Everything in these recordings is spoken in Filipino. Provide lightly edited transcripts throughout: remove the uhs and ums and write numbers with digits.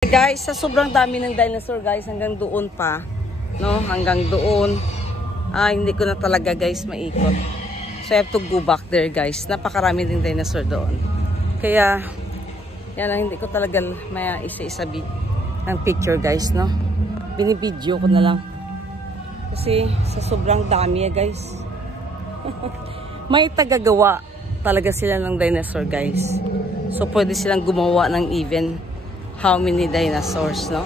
Guys, sa sobrang dami ng dinosaur guys, hanggang doon pa, no? Hanggang doon. Hindi ko na talaga guys maikot. So I have to go back there guys. Napakarami ng dinosaur doon. Kaya yan, hindi ko talaga may isa-isa ng picture guys, no? Binibidyo ko na lang. Kasi sa sobrang dami guys. May tagagawa talaga sila ng dinosaur guys. So pwede silang gumawa ng even how many dinosaurs, no?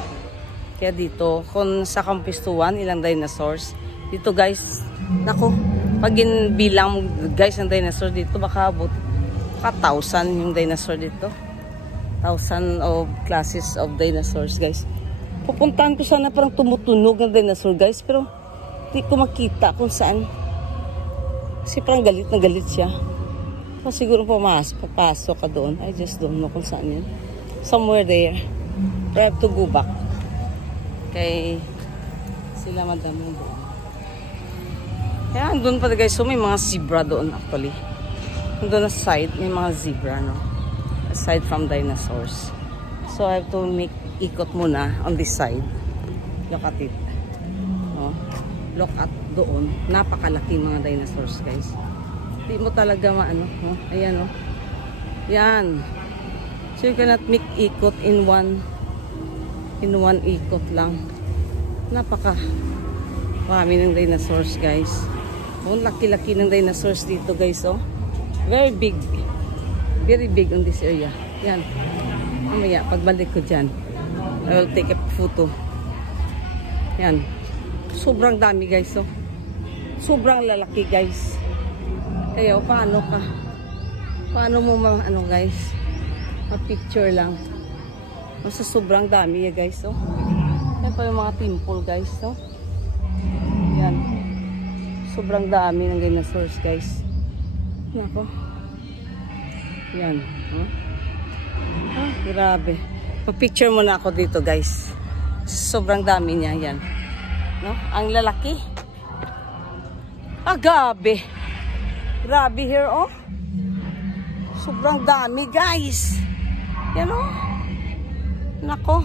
Kaya dito, kung sa Campistuan, ilang dinosaurs. Dito guys, nako, pag bilang guys ng dinosaur dito, baka 1,000 yung dinosaur dito. 1,000 of classes of dinosaurs guys. Pupuntahan ko sana parang tumutunog ng dinosaur guys, pero hindi ko makita kung saan. Kasi parang galit na galit siya. So, siguro papasok ka doon. I just don't know kung saan yun. Somewhere there. I have to go back. Kay sila madam doon. Kaya doon pa guys, so may mga zebra doon actually. Doon na side, may mga zebra, no? Aside from dinosaurs. So I have to make ikot muna on this side. Look at it. No? Look at doon. Napakalaki mga dinosaurs guys. Hindi mo talaga maano. No? Ayan o. Yan. So you cannot make ikot in one ikot lang. Napaka marami ng dinosaurs guys. Oh, laki-laki ng dinosaurs dito guys, oh. Very big. Very big on this area. Yan. Mamaya pagbalik ko diyan, I will take a photo. Yan. Sobrang dami guys, oh. Sobrang lalaki guys. Kaya paano mo ano guys? Picture lang. Basta sobrang dami guys, oh. Yan pa yung mga temple guys, oh. Yan. Sobrang dami ng dinosaurs guys. Nako. Yan. Huh? Grabe. Pa-picture muna ako dito guys. Sobrang dami niya yan. No? Ang lalaki. Gabi. Grabe here, oh. Sobrang dami guys. Yan, oh. Nako.